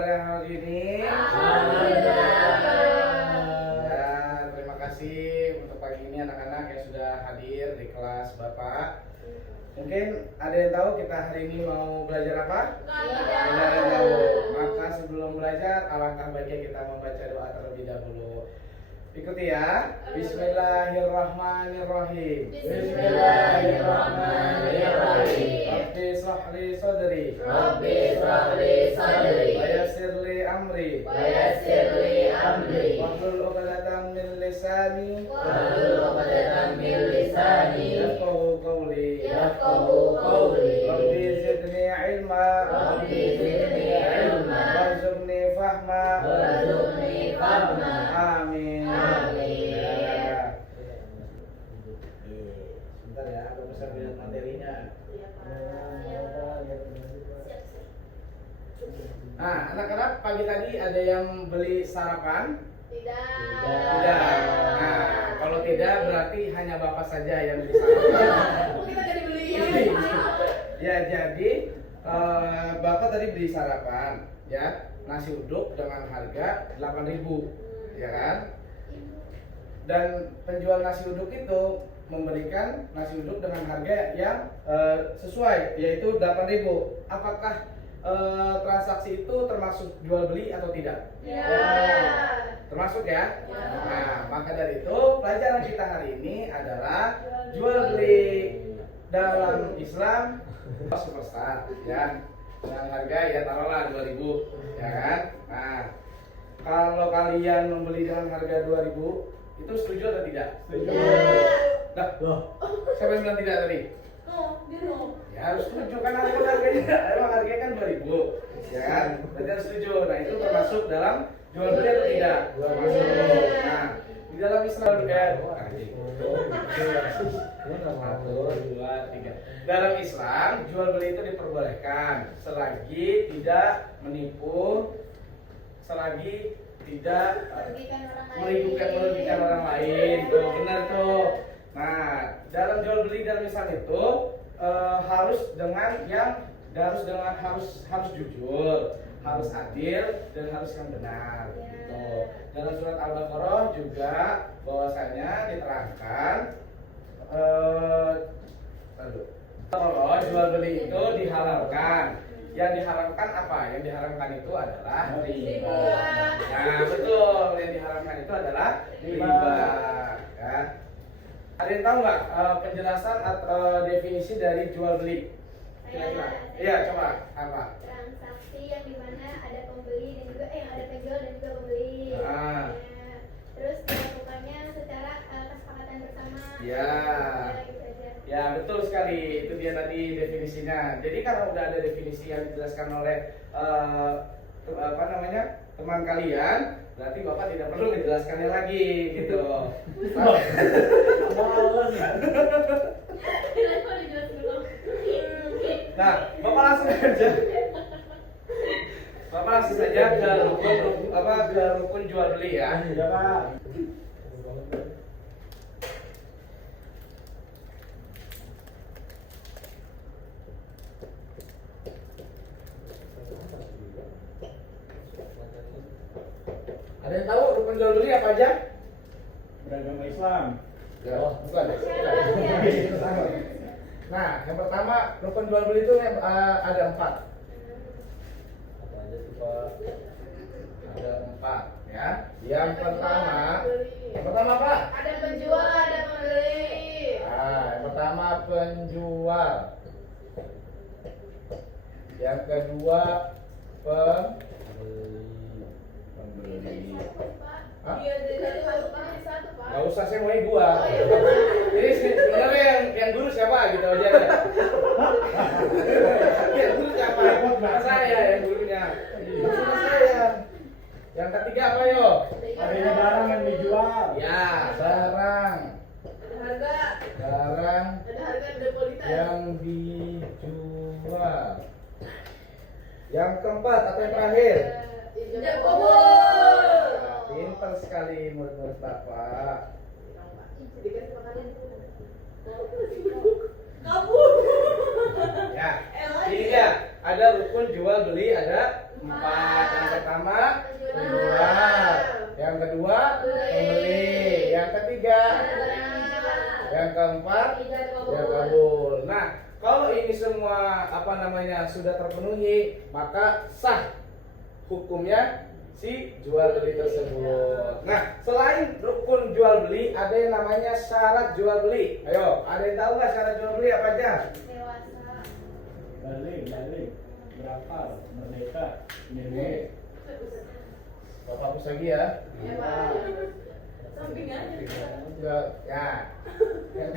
kabar yang hari ini? Alhamdulillah. Ya, terima kasih untuk pagi ini anak-anak yang sudah hadir di kelas Bapak. Mungkin ada yang tahu kita hari ini mau belajar apa? Tidak ada yang tahu. Maka sebelum belajar, alangkah baiknya kita membaca doa terlebih dahulu. Ikuti ya. Bismillahirrahmanirrahim. Bismillahirrahmanirrahim. Rabbi shrah li sadri. Rabbi shrah li sadri. Wa yassir li amri. Wa yassir li amri. Wahlul 'uqdatam min lisani. Wahlul 'uqdatam min lisani. Yafqahu qawli. Yafqahu qawli. Rabbi zidni ilma. Rabbi zidni ilma. Warzuqni fahma. Warzuqni fahma. Amin. Amin. Ya. Sebentar ya, aku bisa lihat materinya. Nah, anak-anak pagi tadi ada yang beli sarapan? Tidak. Tidak. Nah, kalau tidak berarti hanya Bapak saja yang beli sarapan. Kita jadi beli Ya, jadi Bapak tadi beli sarapan, ya, nasi uduk dengan harga 8.000, ya kan? Dan penjual nasi uduk itu memberikan nasi uduk dengan harga yang sesuai, yaitu 8.000. Apakah transaksi itu termasuk jual beli atau tidak? Ya. Termasuk ya? Ya. Nah, maka dari itu pelajaran kita hari ini adalah jual beli dalam Islam superstar, ya, dengan harga ya taruhlah 2.000, ya kan? Nah, kalau kalian membeli dengan harga 2.000, itu setuju atau tidak? Setuju. Nah, siapa yang bilang tidak tadi? Ya harus setuju, kan harganya kan 2.000, ya kan? Berarti harus setuju. Nah, itu termasuk dalam jual beli atau tidak? Termasuk. Nah, di dalam Islam satu, dua, tiga. Dalam Islam jual beli itu diperbolehkan selagi tidak menipu, selagi tidak merugikan orang lain. Tuh, benar tuh. Nah, dalam jual beli dalam Islam itu harus jujur, harus adil, dan harus yang benar. Gitu. Dalam surat Al-Baqarah juga bahwasanya diterangkan kalau jual beli itu dihalalkan. Yang diharamkan apa? Yang diharamkan itu adalah riba. Nah, betul. Yang diharamkan itu adalah riba. Ya. Ada yang tahu nggak penjelasan atau definisi dari jual beli? Kira-kira? Iya, coba apa? Transaksi yang dimana ada pembeli dan juga ada penjual dan juga pembeli. Ah. Ya. Terus dilakukannya secara kesepakatan bersama. Ya. Gitu aja. Ya, betul sekali. Itu dia tadi definisinya. Jadi kalau udah ada definisi yang dijelaskan oleh teman kalian, berarti Bapak tidak perlu menjelaskannya lagi, gitu. Nah, Bapak langsung aja. Bapak langsung saja ke rukun jual beli ya. Ya, Pak. Ada yang tahu rukun jual beli apa aja? Beragama Islam. Ya, bukan. Nah, yang pertama rukun jual beli itu ada 4. Apa aja tuh, Pak? Ada 4, ya. Yang pertama apa? Ada penjual, ada pembeli. Nah, yang pertama penjual. Yang kedua pembeli. Hah? Iya, jadi satu Pak. Gak usah, saya mau 2. Jadi sebenarnya yang guru siapa gitu aja deh. Yang guru siapa? Saya yang gurunya. Sama saya. Yang ketiga apa yo? Adanya barang yang dijual. Ya, barang. Ada Barang harga deposita. yang dijual. Yang keempat atau yang terakhir? Ijab kabul. Pintar sekali murid-murid Bapak. Dikasih makanan. Kabul. Ya, ini dia. Ada rukun jual beli ada 4. Yang Yang keempat, ijab kabul. Nah, kalau ini semua sudah terpenuhi, maka sah hukumnya si jual beli tersebut. Nah, selain rukun jual beli, ada yang namanya syarat jual beli. Ayo, ada yang tahu nggak syarat jual beli apa aja? Dewasa. Balik, berapa? Merdeka. Ini. Bapak hapus lagi ya. Ya, Pak. Samping aja. Ya. Yang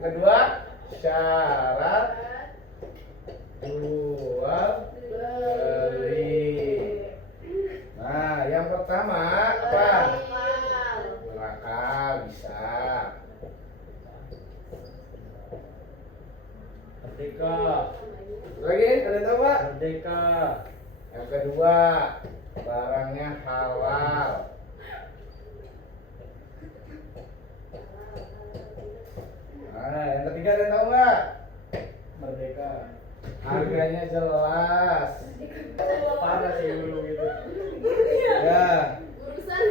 kedua, syarat jual beli. Nah, yang pertama apa? Berakal bisa. Merdeka. Lagi, ada yang tahu Pak? Merdeka. Yang kedua, barangnya halal. Nah, yang ketiga ada yang tahu nggak? Merdeka. Harganya jelas. Parah sih dulu gitu. Ya. Urusan.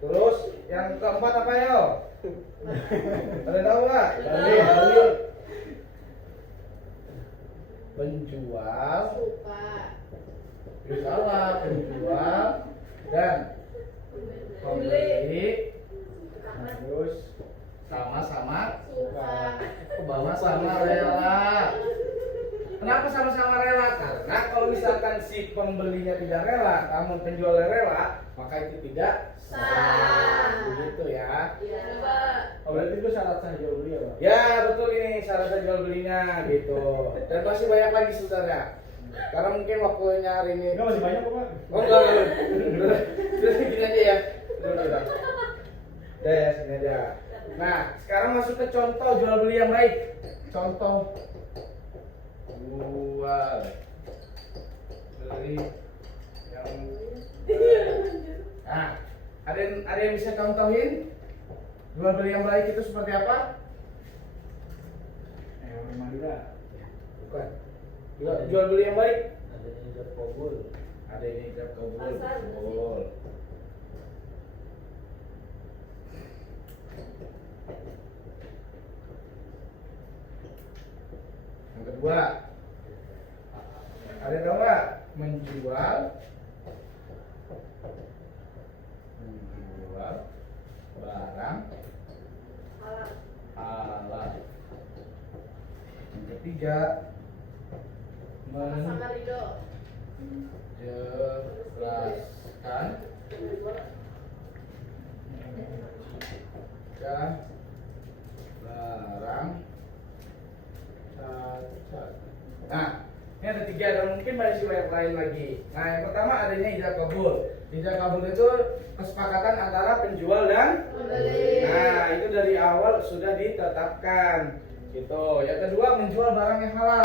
Terus yang keempat apa yo? Ada yang tahu nggak? Balik. Penjual, Suka. salah, penjual dan pembeli Terus sama-sama Suka. sama-sama rela. Kenapa sama-sama rela? Karena kalau misalkan si pembelinya tidak rela, namun penjualnya rela, maka itu tidak sah. Begitu ya. Iya, Pak. oh, berarti itu syarat sah jual beli ya, Pak? Ya betul, ini syarat jual belinya gitu. Dan masih banyak lagi sebenarnya. Karena mungkin waktunya hari ini. Enggak, masih banyak kok, Pak. Oh enggak. Terus gini aja ya. Udah. Ya, sini aja. Nah, sekarang masuk ke contoh jual beli yang baik. Contoh jual beli yang Nah, ada yang bisa contohin jual beli yang baik itu seperti apa? Madura. Bukan. Jual beli yang baik. Ada ijab kabul. Ada ini ijab kabul. Pasar, Betul. Yang kedua, ada yang tahu nggak? Menjual barang halal. Yang ketiga, Sama Rido. menjelaskan barang cacat. Nah, ini ada tiga, dan mungkin masih banyak lain lagi. Nah, yang pertama adanya ijab kabul. Ijab kabul itu kesepakatan antara penjual dan Pembeli. Nah, itu dari awal sudah ditetapkan. Gitu. Yang kedua, menjual barang yang halal.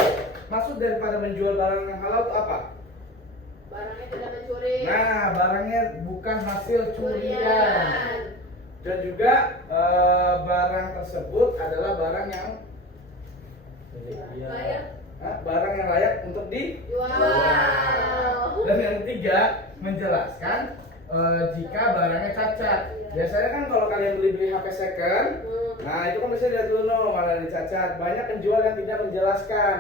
Maksud daripada menjual barang yang halal itu apa? Barangnya tidak mencuri. Nah, barangnya bukan hasil curian. Curian. Dan juga barang tersebut adalah barang yang Bayar. barang yang layak untuk Jual. Dan yang ketiga, menjelaskan jika barangnya cacat. Biasanya kan kalau kalian beli HP second, nah itu kan biasanya lihat dulu malah dicacat. Banyak penjual yang tidak menjelaskan.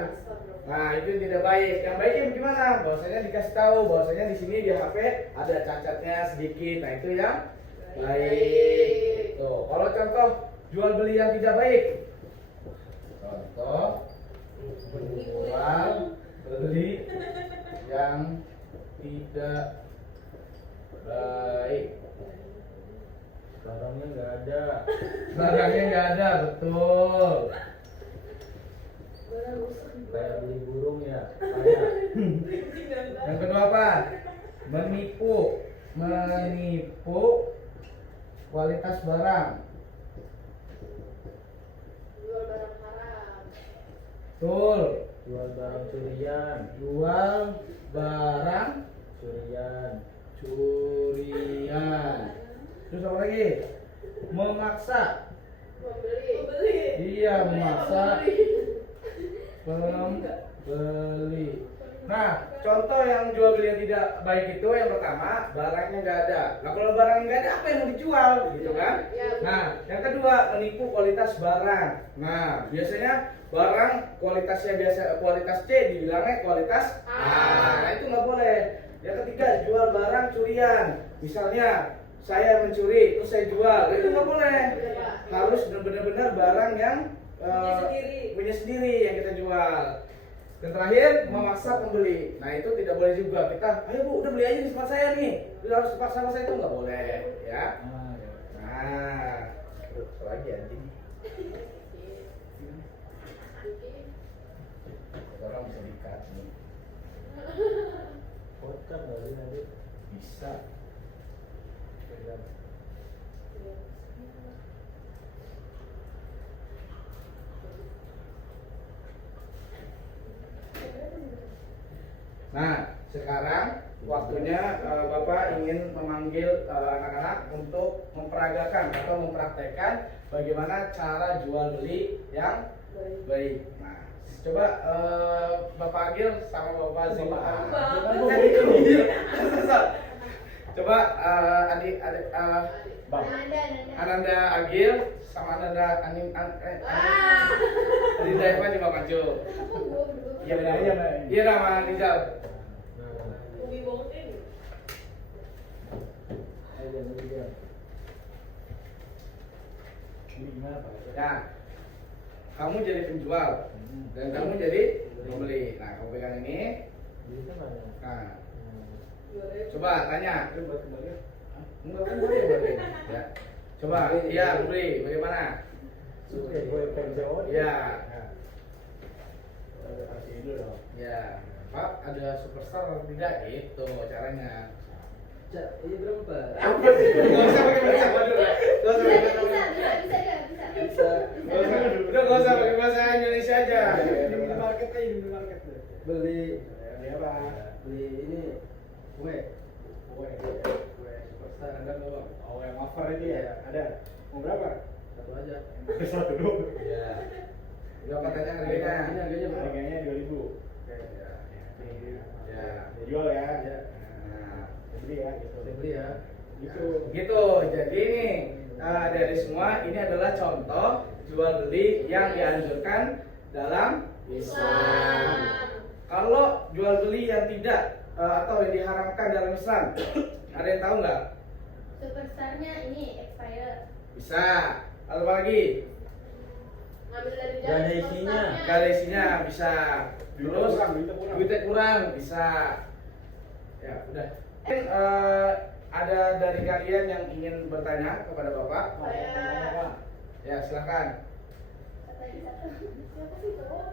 Nah, itu yang tidak baik. Yang baiknya gimana? Bahwasanya dikasih tahu bahwasanya di sini di HP ada cacatnya sedikit. Nah, itu yang baik. Tuh, kalau contoh jual beli yang tidak baik. Contoh jual beli yang tidak baik. Barangnya nggak ada. Barangnya nggak ada, betul. Kayak beli burung ya. Kayak Yang kedua apa? Menipu kualitas barang. Jual barang haram. Betul. jual barang curian. Jual barang Curian. curian. Terus apa lagi? Memaksa. Pembeli. Iya, memaksa pembeli. Nah, contoh yang jual beli yang tidak baik itu yang pertama, barangnya nggak ada. Nah, kalau barangnya nggak ada, apa yang mau dijual, gitu kan? Nah, yang kedua, menipu kualitas barang. Nah, biasanya barang kualitasnya biasa kualitas C dibilangnya kualitas A. Nah, itu nggak boleh. Yang ketiga, jual barang curian. Misalnya saya mencuri, terus saya jual, itu nggak boleh. Harus benar-benar barang yang punya sendiri yang kita jual. Dan terakhir, memaksa pembeli. Nah, itu tidak boleh juga. Kita, ayo Bu, udah beli aja di tempat saya nih. Udah harus tempat sama saya, itu nggak boleh, ya. Nah, terus lagi anjing. Orang bisa dikat nih. Podcast kali nanti. Bisa. Nah, sekarang waktunya Bapak ingin memanggil anak-anak untuk memperagakan atau mempraktekkan bagaimana cara jual beli yang baik. Nah, coba Bapak Agil sama Bapak Zima. Coba adik Bang. Ananda Agil sama Ananda Adinda Eva coba maju. Iya benar. Iya nama Rizal. Nah, kamu jadi penjual dan kamu jadi pembeli. Nah, kamu pegang ini. Nah, coba tanya. Enggak boleh. Ya. Coba, iya beli. Bagaimana? Ya. Ya. Pak, ada superstar atau tidak? Itu caranya. Ini berapa? Nggak usah pakai bahasa Madura. Nggak usah pakai Bisa. Udah nggak usah pakai bahasa Indonesia aja. Di market aja, di market. Beli apa? beli ini kue. Kue superstar ada nggak Bang? Oh yang offer ini ya? Ada. Mau berapa? Satu aja. Satu dulu. Iya. Berapa tanya Ini harganya? harganya 2.000. Oke. Ya. Dijual ya. Ya. Nah, beli ya gitu. Saya beli ya. Gitu. Jadi nih dari semua ini adalah contoh jual beli yang dianjurkan dalam Islam. Kalau jual beli yang tidak atau yang diharamkan dalam Islam, ada yang tahu nggak? Superstarnya ini expired. Bisa. Lalu apa lagi? Ngambil dari Gak ada jari isinya. superstarnya. Gak ada isinya, bisa. Terus duitnya kurang, bisa. Ya udah. Mungkin ada dari kalian yang ingin bertanya kepada Bapak? Saya. Ya silakan. Satu lagi satu. Siapa sih cowok?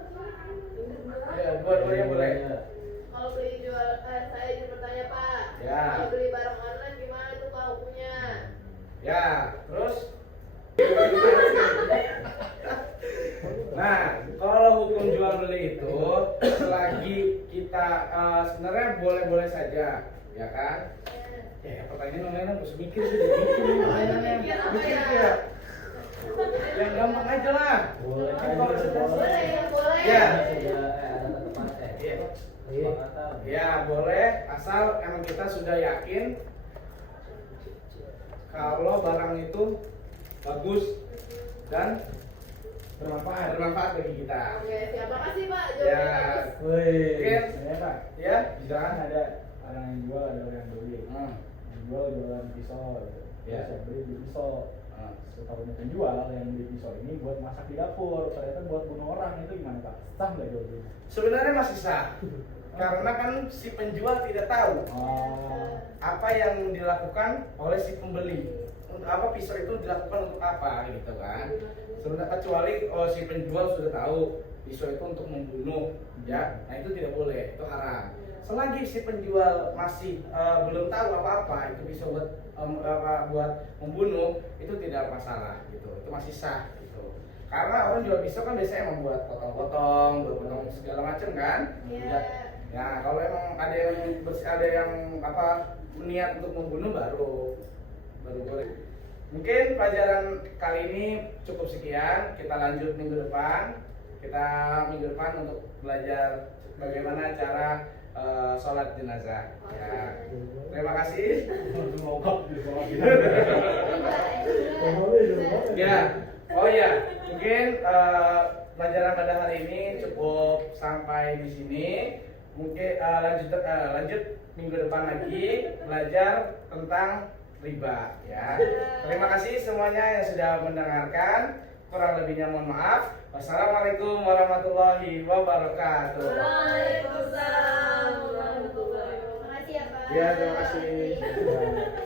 Ya dua-duanya boleh. Kalau beli jual, saya ingin bertanya Pak. Ya. Kalau beli barang online gimana tuh Pak hukumnya? Ya terus. Nah, kalau hukum jual beli itu selagi kita sebenarnya boleh-boleh saja, ya kan? Ya pertanyaan online harus mikir sih gitu pertanyaannya. Mikir apa Mikir ya? ya. Yang gampang aja lah. Boleh Kan aja, kalau sudah- Boleh ya, boleh. Ya. Ada tempat Iya. kesepakatan. Ya boleh, asal emang kita sudah yakin kalau barang itu bagus dan bermanfaat bagi kita. Oke, siapa kasih Pak? Ya. Jawabnya bagus. Mungkin, Pak, ya, misalkan ada orang yang jual, ada orang yang beli. Hmm. Yang jual jualan pisau, gitu. Ya. Terus yang beli pisau. Hmm. Setahunya penjual yang beli pisau ini buat masak di dapur, ternyata buat bunuh orang, itu gimana Pak? Sah nggak jual beli? Sebenarnya masih sah, karena kan si penjual tidak tahu Oh, apa yang dilakukan oleh si pembeli. Untuk apa pisau itu dilakukan untuk apa gitu kan? Sebenarnya kecuali si penjual sudah tahu pisau itu untuk membunuh, ya, nah itu tidak boleh, itu haram. Selagi si penjual masih belum tahu apa-apa itu pisau buat membunuh, itu tidak masalah gitu, itu masih sah gitu. Karena orang jual pisau kan biasanya membuat potong-potong, buat potong segala macam kan? Iya. Ya, kalau emang ada yang niat untuk membunuh baru boleh. Mungkin pelajaran kali ini cukup sekian. Kita lanjut minggu depan. Kita minggu depan untuk belajar bagaimana cara sholat jenazah. Ya. Terima kasih. Ya, oh ya, mungkin pelajaran pada hari ini cukup sampai di sini. Mungkin lanjut minggu depan lagi belajar tentang riba. Ya, terima kasih semuanya yang sudah mendengarkan. Kurang lebihnya mohon maaf. Wassalamualaikum warahmatullahi wabarakatuh. Waalaikumsalam warahmatullahi wabarakatuh. Makasih ya Pak. Ya, terima kasih.